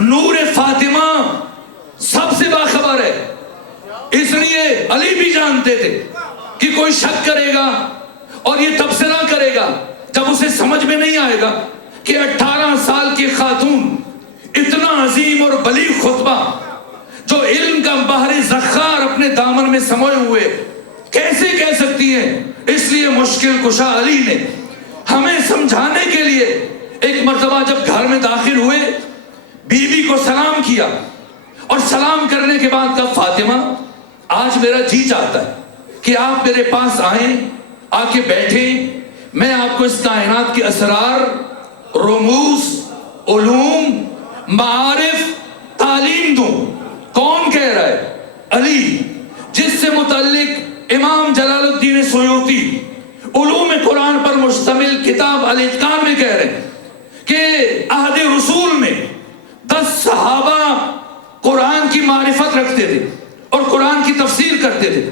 نور فاطمہ سب سے باخبر ہے، اس لیے علی بھی جانتے تھے کہ کوئی شک کرے گا اور یہ تبصرہ کرے گا جب اسے سمجھ میں نہیں آئے گا کہ 18 سال کی خاتون اتنا عظیم اور بلیغ خطبہ جو علم کا بحر زخار اپنے دامن میں سموئے ہوئے کیسے کہہ سکتی ہیں؟ اس لیے مشکل کشا علی نے ہمیں سمجھانے کے لیے ایک مرتبہ جب گھر میں داخل ہوئے بیوی کو سلام کیا اور سلام کرنے کے بعد کہا فاطمہ آج میرا جی چاہتا ہے کہ آپ میرے پاس آئیں، آ کے بیٹھیں، میں آپ کو اس کائنات کے اسرار، رموز، علوم، معارف، تعلیم دوں۔ کون کہہ رہا ہے؟ علی، جس سے متعلق امام جلال الدین سیوطی علوم قرآن پر مشتمل کتاب الاتقان میں کہہ رہے ہیں کہ عہد رسول میں 10 صحابہ قرآن کی معرفت رکھتے تھے اور قرآن کی تفسیر کرتے تھے،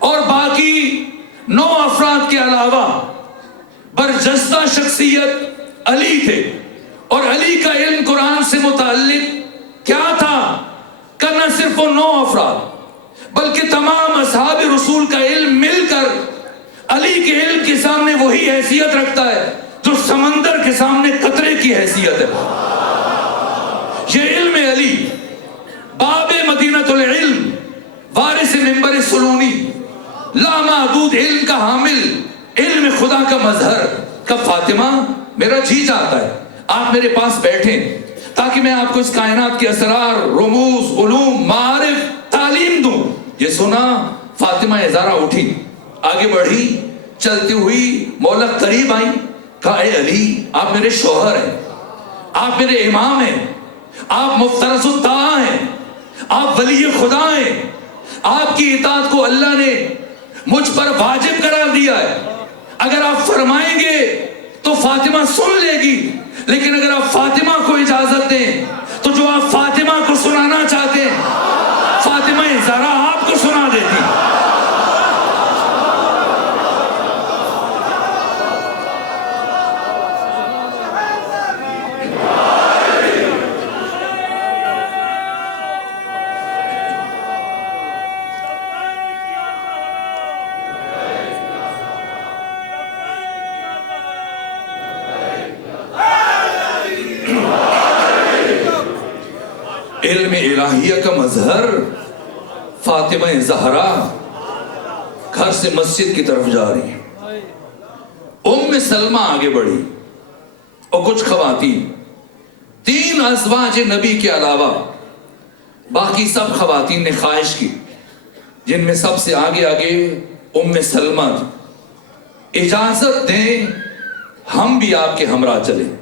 اور باقی 9 افراد کے علاوہ برجستہ شخصیت علی تھے، اور علی کا علم قرآن سے متعلق کیا تھا کہ نہ صرف وہ 9 افراد بلکہ تمام اصحاب رسول کا علم مل کر علی کے علم کے سامنے وہی حیثیت رکھتا ہے جو سمندر کے سامنے قطرے کی حیثیت ہے۔ یہ علم علی باب مدینۃ العلم، وارث منبر سلونی، لامحدود علم کا حامل، علم خدا کا مظہر، کہ فاطمہ میرا جی چاہتا ہے آپ میرے پاس بیٹھیں تاکہ میں آپ کو اس کائنات کے اسرار، رموز، علوم، معارف، تعلیم دوں۔ یہ سنا فاطمہ زہرا اٹھی، آگے بڑھی، چلتی ہوئی مولا قریب آئی، کہا اے علی آپ میرے شوہر ہیں، آپ میرے امام ہیں، آپ مفترض الطاعہ ہیں، آپ ولی خدا ہیں، آپ کی اطاعت کو اللہ نے مجھ پر واجب قرار دیا ہے، اگر آپ فرمائیں گے تو فاطمہ سن لے گی، لیکن اگر آپ فاطمہ کو اجازت دیں تو جو آپ فاطمہ کو سنانا چاہتے ہیں فاطمہ زہرا آپ کو سنا دیتی۔ علم الہیہ کا مظہر فاطمہ زہرا گھر سے مسجد کی طرف جا رہی ہے، ام سلمہ آگے بڑھی اور کچھ خواتین، 3 ازواج نبی کے علاوہ باقی سب خواتین نے خواہش کی، جن میں سب سے آگے ام سلمہ تھی، اجازت دیں ہم بھی آپ کے ہمراہ چلیں۔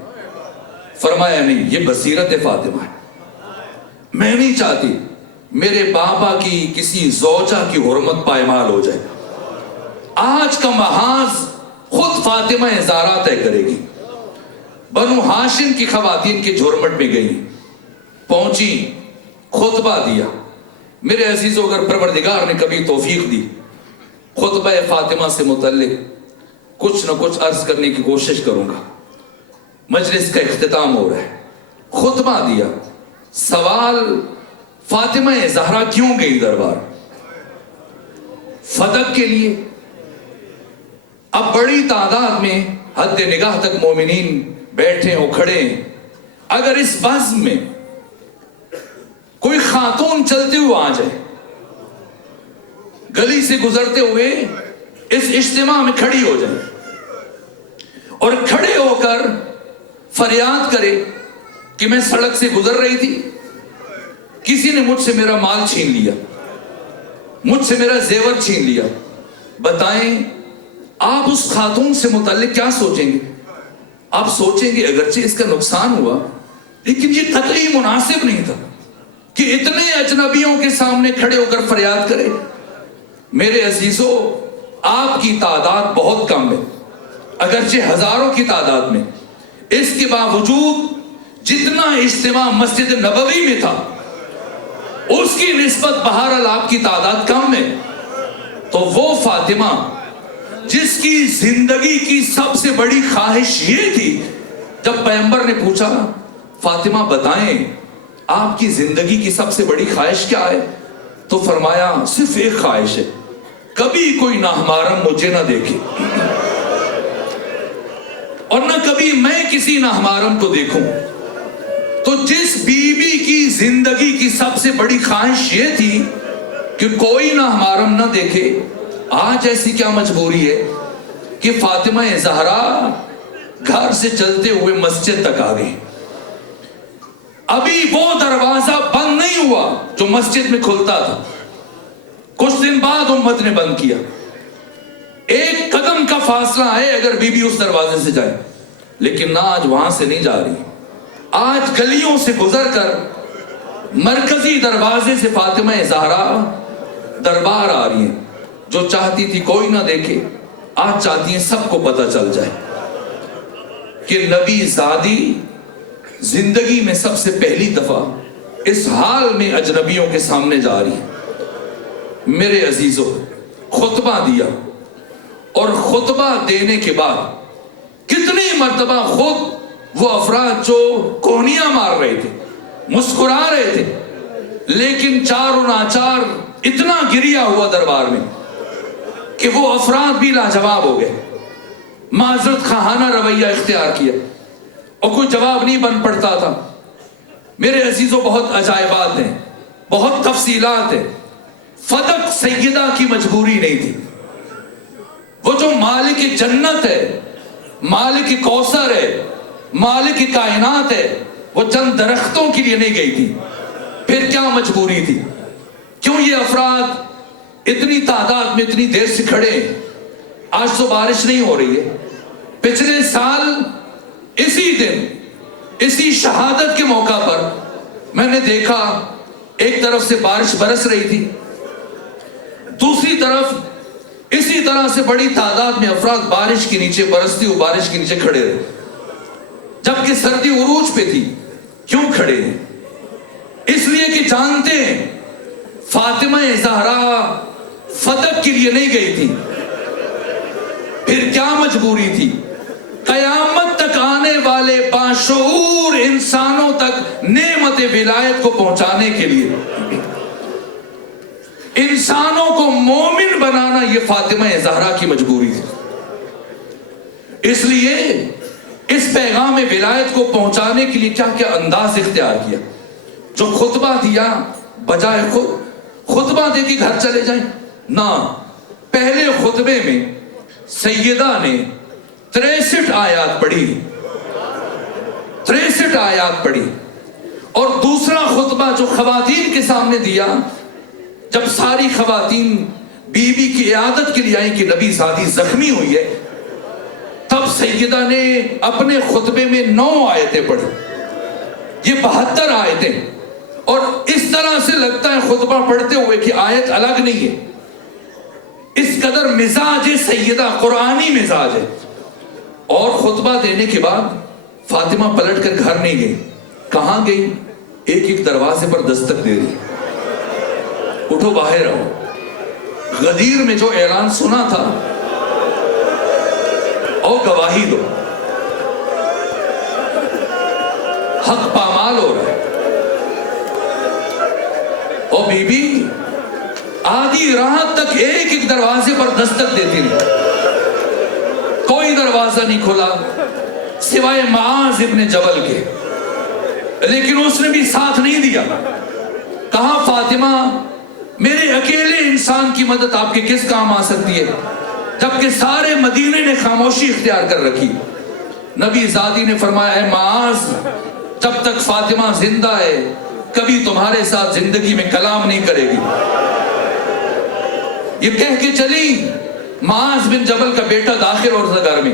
فرمایا نہیں، یہ بصیرت فاطمہ ہے، میں نہیں چاہتی میرے بابا کی کسی زوجہ کی حرمت پائمال ہو جائے، آج کا محاذ خود فاطمہ زہرا طے کرے گی۔ بنو ہاشم کی خواتین کے جھرمٹ میں گئی، پہنچی، خطبہ دیا۔ میرے عزیزوں، اگر پروردگار نے کبھی توفیق دی خطبہ فاطمہ سے متعلق کچھ نہ کچھ عرض کرنے کی کوشش کروں گا۔ مجلس کا اختتام ہو رہا ہے، خطبہ دیا، سوال فاطمہ زہرا کیوں گئی دربار؟ فتح کے لیے۔ اب بڑی تعداد میں حد نگاہ تک مومنین بیٹھے ہو، کھڑے ہیں، اگر اس بزم میں کوئی خاتون چلتے ہوئے آ جائے، گلی سے گزرتے ہوئے اس اجتماع میں کھڑی ہو جائے اور کھڑے ہو کر فریاد کرے کہ میں سڑک سے گزر رہی تھی، کسی نے مجھ سے میرا مال چھین لیا، مجھ سے میرا زیور چھین لیا، بتائیں آپ اس خاتون سے متعلق کیا سوچیں گے؟ آپ سوچیں گے اگرچہ اس کا نقصان ہوا لیکن یہ قطعی مناسب نہیں تھا کہ اتنے اجنبیوں کے سامنے کھڑے ہو کر فریاد کرے۔ میرے عزیزوں، آپ کی تعداد بہت کم ہے، اگرچہ ہزاروں کی تعداد میں، اس کے باوجود جتنا اجتماع مسجد نبوی میں تھا اس کی نسبت بہرحال آپ کی تعداد کم ہے۔ تو وہ فاطمہ جس کی زندگی کی سب سے بڑی خواہش یہ تھی، جب پیغمبر نے پوچھا فاطمہ بتائیں آپ کی زندگی کی سب سے بڑی خواہش کیا ہے؟ تو فرمایا صرف ایک خواہش ہے، کبھی کوئی نامحرم مجھے نہ دیکھے اور نہ کبھی میں کسی نامحرم کو دیکھوں۔ تو جس بی بی کی زندگی کی سب سے بڑی خواہش یہ تھی کہ کوئی نامحرم نہ دیکھے، آج ایسی کیا مجبوری ہے کہ فاطمہ زہرا گھر سے چلتے ہوئے مسجد تک آ گئی، ابھی وہ دروازہ بند نہیں ہوا جو مسجد میں کھلتا تھا، کچھ دن بعد امت نے بند کیا، ایک قدم کا فاصلہ ہے اگر بی بی اس دروازے سے جائے، لیکن نہ آج وہاں سے نہیں جا رہی، آج گلیوں سے گزر کر مرکزی دروازے سے فاطمہ زہرا دربار آ رہی ہیں۔ جو چاہتی تھی کوئی نہ دیکھے، آج چاہتی ہیں سب کو پتہ چل جائے کہ نبی زادی زندگی میں سب سے پہلی دفعہ اس حال میں اجنبیوں کے سامنے جا رہی ہے۔ میرے عزیزوں، خطبہ دیا اور خطبہ دینے کے بعد کتنی مرتبہ خود وہ افراد جو کونیاں مار رہے تھے، مسکرا رہے تھے، لیکن چاروں ناچار اتنا گریا ہوا دربار میں کہ وہ افراد بھی لاجواب ہو گئے، معذرت خواہانہ رویہ اختیار کیا اور کوئی جواب نہیں بن پڑتا تھا۔ میرے عزیزوں، بہت عجائبات ہیں، بہت تفصیلات ہیں۔ فدق سیدہ کی مجبوری نہیں تھی، وہ جو مالک جنت ہے، مالک کوثر ہے، مالک کائنات ہے، وہ چند درختوں کے لیے نہیں گئی تھی۔ پھر کیا مجبوری تھی؟ کیوں یہ افراد اتنی تعداد میں اتنی دیر سے کھڑے ہیں؟ آج تو بارش نہیں ہو رہی ہے، پچھلے سال اسی دن اسی شہادت کے موقع پر میں نے دیکھا ایک طرف سے بارش برس رہی تھی، دوسری طرف اسی طرح سے بڑی تعداد میں افراد بارش کے نیچے، برستی ہوئی بارش کے نیچے کھڑے رہے، جبکہ سردی عروج پہ تھی۔ کیوں کھڑے ہیں؟ اس لیے کہ جانتے ہیں فاطمہ زہرا فدق کے لیے نہیں گئی تھی۔ پھر کیا مجبوری تھی؟ قیامت تک آنے والے باشعور انسانوں تک نعمت ولایت کو پہنچانے کے لیے، انسانوں کو مومن بنانا، یہ فاطمہ زہرا کی مجبوری تھی۔ اس لیے اس پیغام ولایت کو پہنچانے کے لیے کیا کیا انداز اختیار کیا۔ جو خطبہ دیا، بجائے خطبہ دے کے گھر چلے جائیں، نہ، پہلے خطبے میں سیدہ نے 63 آیات پڑھی، 63 آیات پڑھی، اور دوسرا خطبہ جو خواتین کے سامنے دیا، جب ساری خواتین بی بی کی عیادت کے لیے آئیں کہ نبی زادی زخمی ہوئی ہے، تب سیدہ نے اپنے خطبے میں 9 آیتیں پڑھی، یہ 72 آیتیں، اور اس طرح سے لگتا ہے خطبہ پڑھتے ہوئے کہ آیت الگ نہیں ہے، اس قدر مزاج سیدہ قرآنی مزاج ہے۔ اور خطبہ دینے کے بعد فاطمہ پلٹ کر گھر نہیں گئی، کہاں گئی؟ ایک ایک دروازے پر دستک دے رہی، اٹھو باہر آؤ۔ غدیر میں جو اعلان سنا تھا، او گواہی دو، حق پامال ہو رہا ہے۔ او بی بی آدھی رات تک ایک ایک دروازے پر دستک دیتی رہی، کوئی دروازہ نہیں کھلا سوائے معاذ ابن جبل کے، لیکن اس نے بھی ساتھ نہیں دیا۔ کہا فاطمہ، میرے اکیلے انسان کی مدد آپ کے کس کام آ سکتی ہے؟ جبکہ سارے مدینے نے خاموشی اختیار کر رکھی۔ نبی زادی نے فرمایا، اے معاذ، جب تک فاطمہ زندہ ہے کبھی تمہارے ساتھ زندگی میں کلام نہیں کرے گی۔ یہ کہہ کے چلی، معاذ بن جبل کا بیٹا داخل اور گھر میں،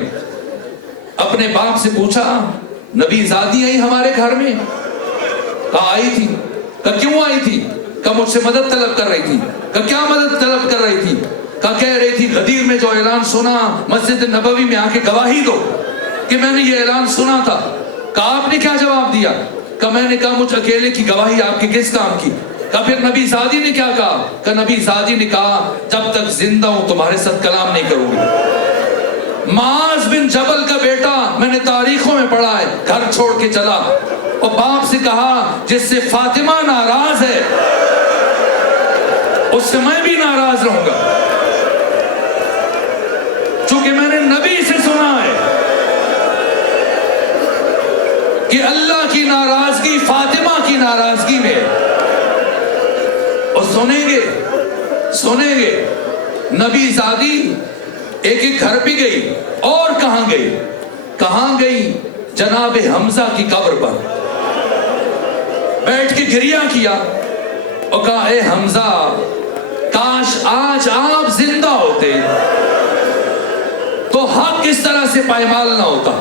اپنے باپ سے پوچھا، نبی زادی آئی ہمارے گھر میں؟ کہا آئی تھی۔ کہا کیوں آئی تھی؟ کہا مجھ سے مدد طلب کر رہی تھی۔ کہا کیا مدد طلب کر رہی تھی؟ کہا کہہ رہی تھی غدیر میں جو اعلان سنا، مسجد نبوی میں آ کے گواہی دو کہ میں نے یہ اعلان سنا تھا۔ کہا آپ نے کیا جواب دیا؟ کہا میں نے کہا مجھ اکیلے کی گواہی آپ کے کس کام کی؟ کہا پھر نبی زادی نے کیا کہا؟ کہا نبی زادی نے کہا جب تک زندہ ہوں تمہارے ساتھ کلام نہیں کروں گی۔ معاذ بن جبل کا بیٹا، میں نے تاریخوں میں پڑھا ہے، گھر چھوڑ کے چلا، اور باپ سے کہا جس سے فاطمہ ناراض ہے اس سے میں بھی ناراض رہوں گا، چونکہ میں نے نبی سے سنا ہے کہ اللہ کی ناراضگی فاطمہ کی ناراضگی میں ہے۔ اور سنیں گے نبی زادی ایک ایک گھر پہ گئی، اور کہاں گئی جناب حمزہ کی قبر پر بیٹھ کے گریہ کیا اور کہا اے حمزہ کاش آج آپ زندہ ہوتے تو حق اس طرح سے پائمال نہ ہوتا۔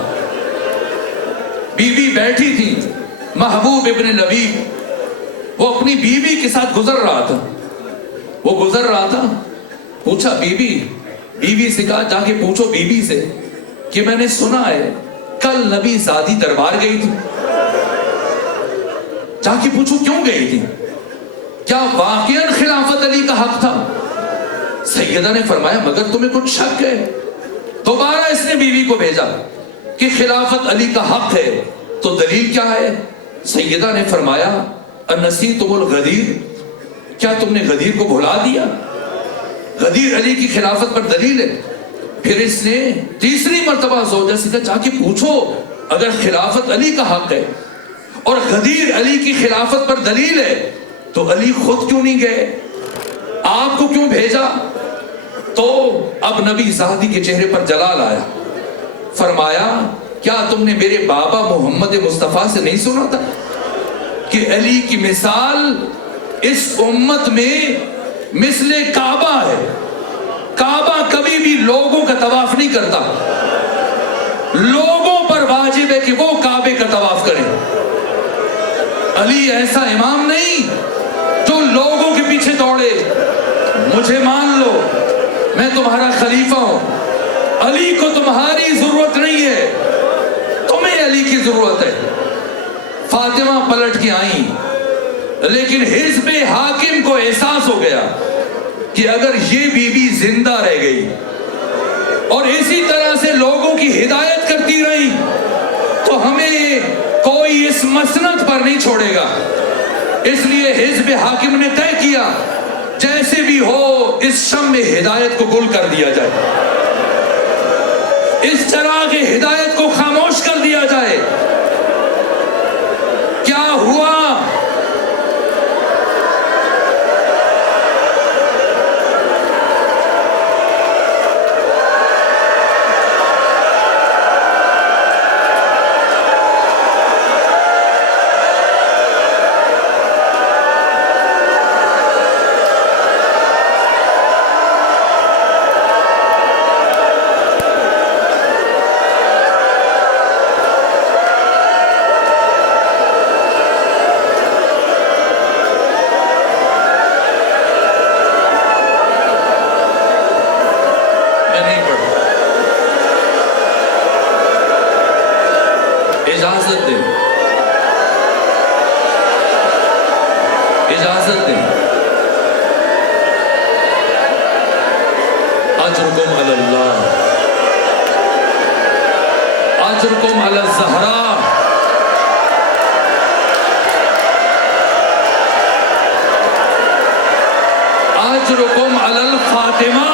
بی بی بیٹھی تھی، محبوب ابن لبیب وہ اپنی بیوی کے ساتھ گزر رہا تھا، پوچھا بیوی سے کہا جا کے پوچھو بیوی سے کہ میں نے سنا ہے کل نبی زادی دربار گئی تھی، جا کے پوچھو کیوں گئی تھی، کیا واقعاً خلافت علی کا حق تھا؟ سیدہ نے فرمایا مگر تمہیں کچھ شک ہے؟ دوبارہ اس نے بیوی کو بھیجا کہ خلافت علی کا حق ہے تو دلیل کیا ہے؟ سیدہ نے فرمایا انسیتم الغدیر، کیا تم نے غدیر کو بھلا دیا؟ غدیر علی کی خلافت پر دلیل ہے۔ پھر اس نے تیسری مرتبہ زوجہ سے کہا جا کے پوچھو اگر خلافت علی کا حق ہے اور غدیر علی کی خلافت پر دلیل ہے تو علی خود کیوں نہیں گئے، آپ کو کیوں بھیجا؟ تو اب نبی زادی کے چہرے پر جلال آیا، فرمایا کیا تم نے میرے بابا محمد مصطفیٰ سے نہیں سنا تھا کہ علی کی مثال اس امت میں مثل کعبہ ہے، کعبہ کبھی بھی لوگوں کا طواف نہیں کرتا، لوگوں پر واجب ہے کہ وہ کعبے کا طواف کریں۔ علی ایسا امام نہیں جو لوگوں کے پیچھے دوڑے، مجھے مان لو میں تمہارا خلیفہ ہوں، علی کو تمہاری ضرورت نہیں ہے، تمہیں علی کی ضرورت ہے۔ فاطمہ پلٹ کے آئیں، لیکن حزب حاکم کو احساس ہو گیا کہ اگر یہ بی بی زندہ رہ گئی اور اسی طرح سے لوگوں کی ہدایت کرتی رہی تو ہمیں کوئی اس مسند پر نہیں چھوڑے گا۔ اس لیے حزب حاکم نے طے کیا جیسے بھی ہو اس شمع ہدایت کو گل کر دیا جائے، اس چراغ ہدایت کو خاموش کر دیا جائے۔ کیا ہوا؟ اجازت دیں اجرکم علی اللہ، اجرکم علی الزہراء، اجرکم علی الفاطمہ۔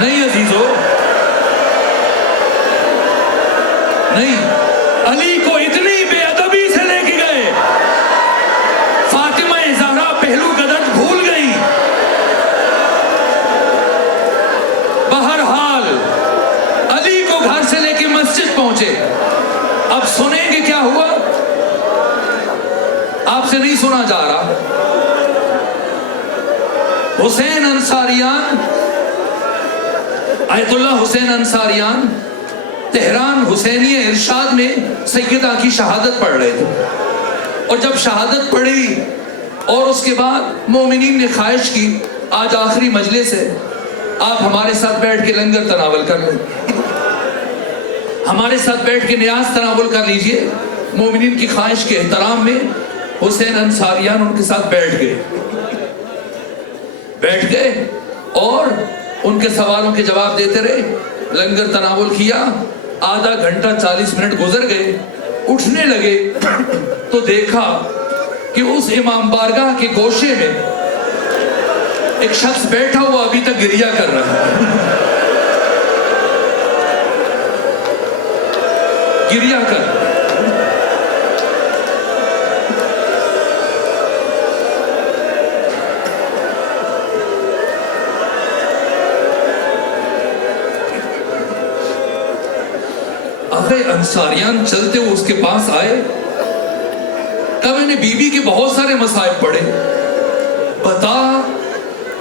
نہیں عزیزو، نہیں، علی کو اتنی بے ادبی سے لے کے گئے، فاطمہ زہرا پہلو قدر بھول گئی۔ بہرحال علی کو گھر سے لے کے مسجد پہنچے۔ اب سنیں گے کیا ہوا، آپ سے نہیں سنا جا رہا۔ حسین انصاریان، آیت اللہ حسین انصاریان تہران حسینیہ ارشاد میں سیدہ کی شہادت پڑھ رہے تھے، اور جب شہادت پڑھی اور اس کے بعد مومنین نے خواہش کی آج آخری مجلس ہے، آپ ہمارے ساتھ بیٹھ کے لنگر تناول کر لیں، ہمارے ساتھ بیٹھ کے نیاز تناول کر لیجئے۔ مومنین کی خواہش کے احترام میں حسین انصاریان ان کے ساتھ بیٹھ گئے اور ان کے سوالوں کے جواب دیتے رہے، لنگر تناول کیا۔ آدھا گھنٹہ 40 منٹ گزر گئے، اٹھنے لگے تو دیکھا کہ اس امام بارگاہ کے گوشے میں ایک شخص بیٹھا ہوا ابھی تک گریہ کر رہا ہے، گریہ کر۔ انصاریان چلتے ہوئے اس کے پاس آئے، کہا میں نے بی بی کے بہت سارے مصائب پڑھے، بتا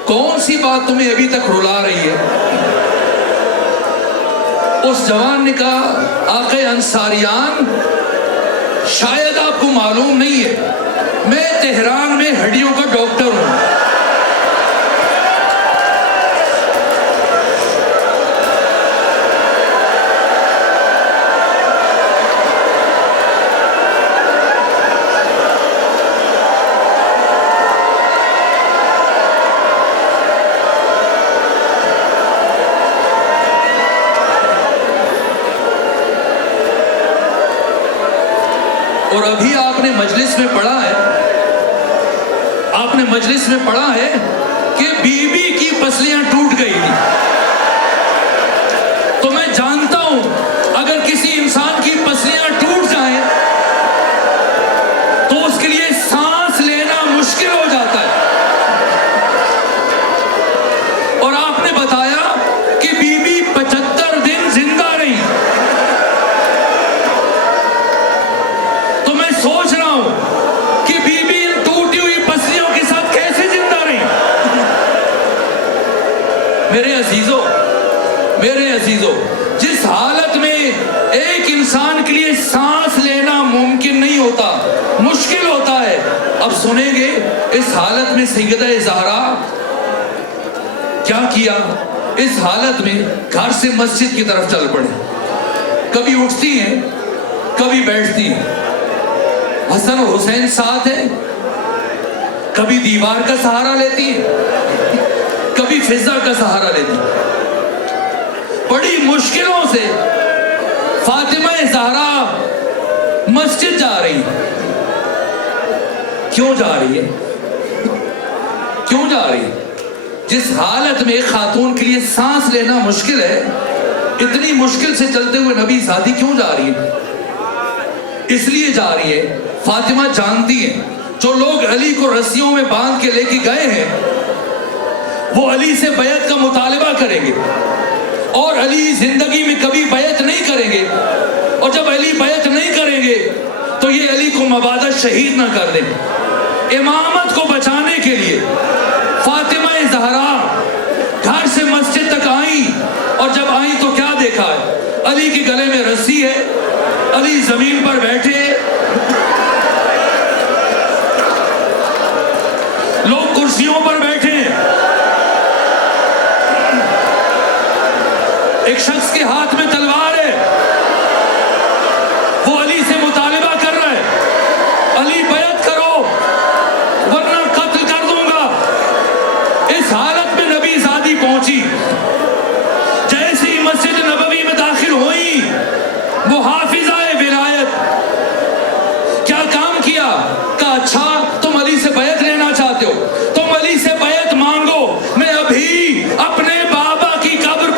کون سی بات تمہیں ابھی تک رلا رہی ہے؟ اس جوان نے کہا آقا انصاریان شاید آپ کو معلوم نہیں ہے، میں تہران میں ہڈیوں کا ڈاکٹر ہوں۔ اور ابھی آپ نے مجلس میں پڑھا ہے کہ بی بی کی پسلیاں ٹوٹ گئی تھی۔ تو میں جانتا ہوں اگر کسی انسان کی پسلیاں ٹوٹ جائیں تو اس کے لیے سانس لینا مشکل ہو جاتا ہے، اور آپ نے بتایا کہ بی بی 75 دن زندہ رہی۔ سوچ رہا ہوں کہ بی بی ان ٹوٹی ہوئی پسلیوں کے ساتھ کیسے زندہ رہی۔ میرے عزیزو، جس حالت میں ایک انسان کے لیے سانس لینا ممکن نہیں ہوتا، مشکل ہوتا ہے، اب سنیں گے اس حالت میں سیدہ زہرا کیا کیا۔ اس حالت میں گھر سے مسجد کی طرف چل پڑے، کبھی اٹھتی ہیں کبھی بیٹھتی ہیں، حسن و حسین ساتھ ہیں، کبھی دیوار کا سہارا لیتی ہیں، کبھی فضا کا سہارا لیتی ہیں۔ بڑی مشکلوں سے فاطمہ زہرا مسجد جا رہی ہے۔ کیوں جا رہی ہے؟ جس حالت میں ایک خاتون کے لیے سانس لینا مشکل ہے، اتنی مشکل سے چلتے ہوئے نبی زادی کیوں جا رہی ہے؟ اس لیے جا رہی ہے، فاطمہ جانتی ہیں جو لوگ علی کو رسیوں میں باندھ کے لے کے گئے ہیں وہ علی سے بیعت کا مطالبہ کریں گے، اور علی زندگی میں کبھی بیعت نہیں کریں گے، اور جب علی بیعت نہیں کریں گے تو یہ علی کو مبادا شہید نہ کر دیں۔ امامت کو بچانے کے لیے فاطمہ زہرا گھر سے مسجد تک آئیں، اور جب آئیں تو کیا دیکھا ہے؟ علی کے گلے میں رسی ہے، علی زمین پر بیٹھے، لوگ کرسیوں پر بیٹھے ہیں، ایک شخص کے ہاتھ میں تلوار ہے، وہ علی سے مطالبہ کر رہا ہے علی بیعت کرو ورنہ قتل کر دوں گا۔ اس حالت میں نبی زادی پہنچی، جیسے ہی مسجد نبوی میں داخل ہوئی وہ حافظہ ولایت کیا کام کیا؟ کہا اچھا تم علی سے بیعت لینا چاہتے ہو، تم علی سے بیعت مانگو، میں ابھی اپنے بابا کی قبر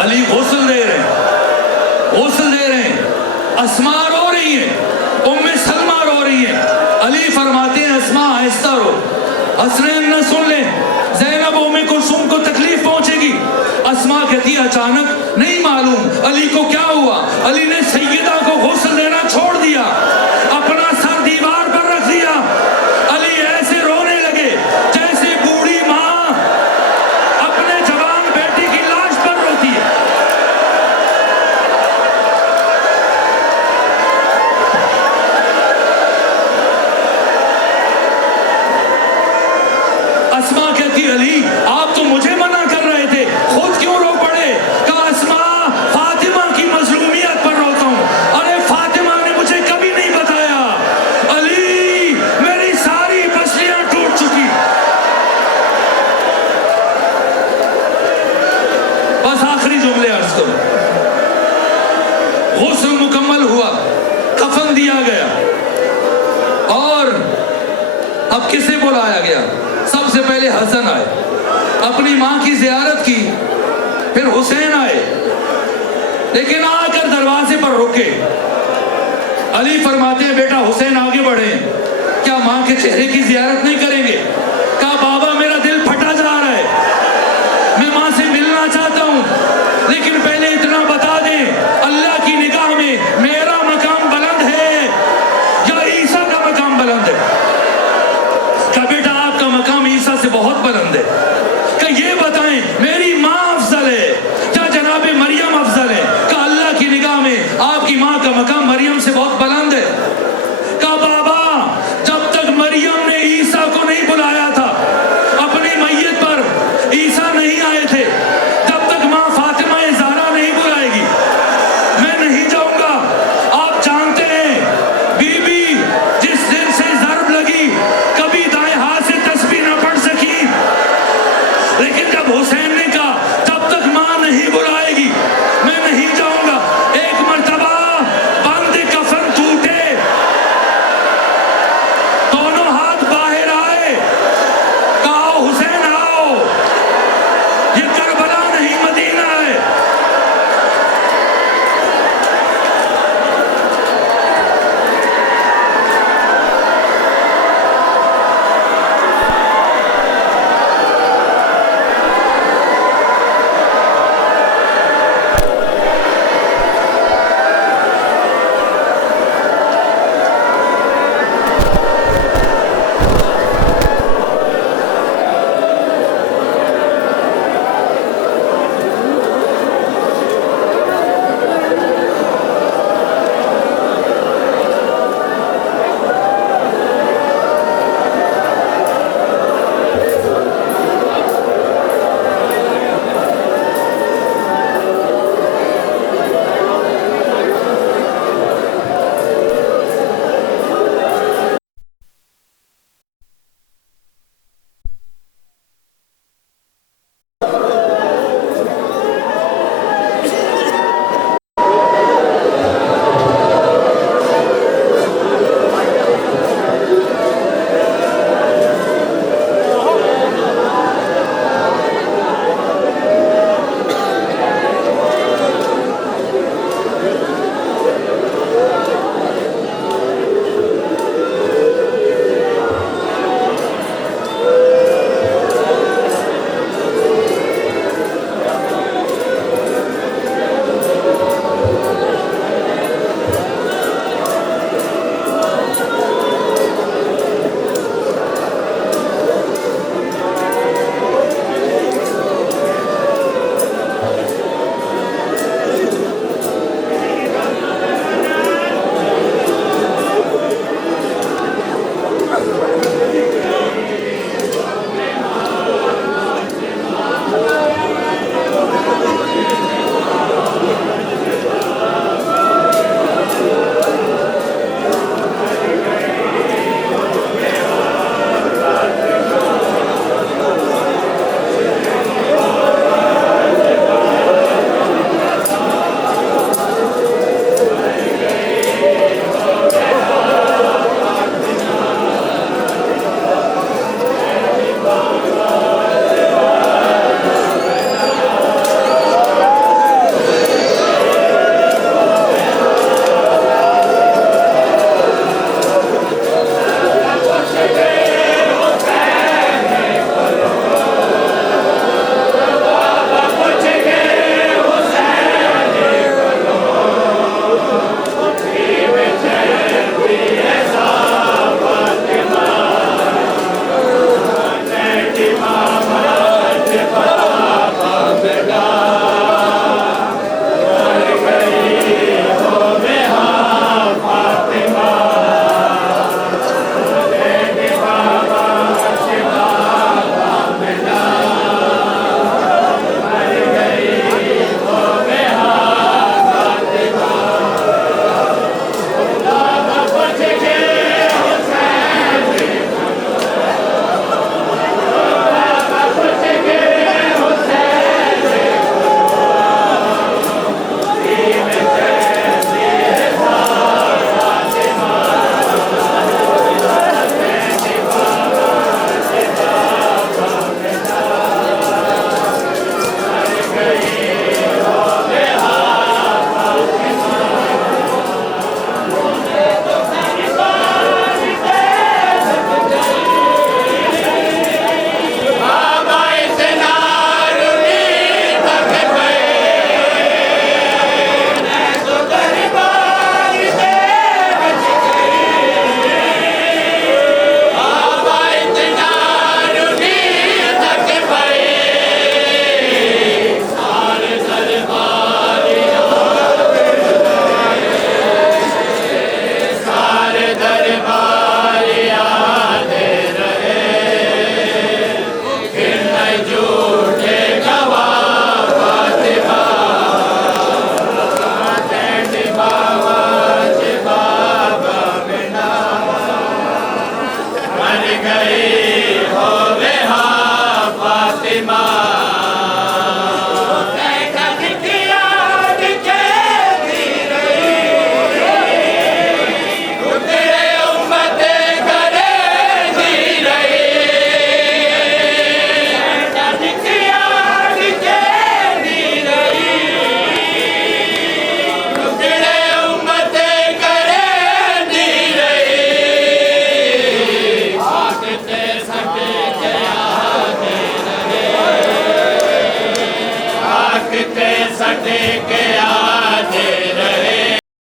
علی غسل دے رہے ہیں، غسل دے رہے ہیں، اسما رو رہی ہیں، ام سلمہ رو رہی ہیں، علی فرماتے ہیں اسما آہستہ رو، حسنین نہ سن لیں، زینب ام کلثوم کو تکلیف پہنچے گی۔ اسما کہتی ہے اچانک نہیں معلوم علی کو کیا ہوا، علی نے سیدہ کو غسل دینا چھوڑ دیا، اپنا سر دیوار پر رکھ دیا، علی ایسے رونے لگے جیسے بوڑھی ماں اپنے جوان بیٹی کی لاش پر روتی ہے۔ اسما کہتی علی آپ تو مجھے منع کر رہے تھے، خود کیوں رو پڑے؟ کہا اسما فاطمہ کی مظلومیت پر روتا ہوں۔ ارے فاطمہ نے مجھے کبھی نہیں بتایا، علی میری ساری پسلیاں ٹوٹ چکی۔ بس آخری جملے عرض کروں، غسل مکمل ہوا، کفن دیا گیا، اور اب کسے بلایا گیا؟ سب سے پہلے حسن آئے، اپنی ماں کی زیارت کی، پھر حسین آئے، لیکن آ کر دروازے پر رکے۔ علی فرماتے ہیں بیٹا حسین آگے بڑھیں، کیا ماں کے چہرے کی زیارت نہیں کریں گے؟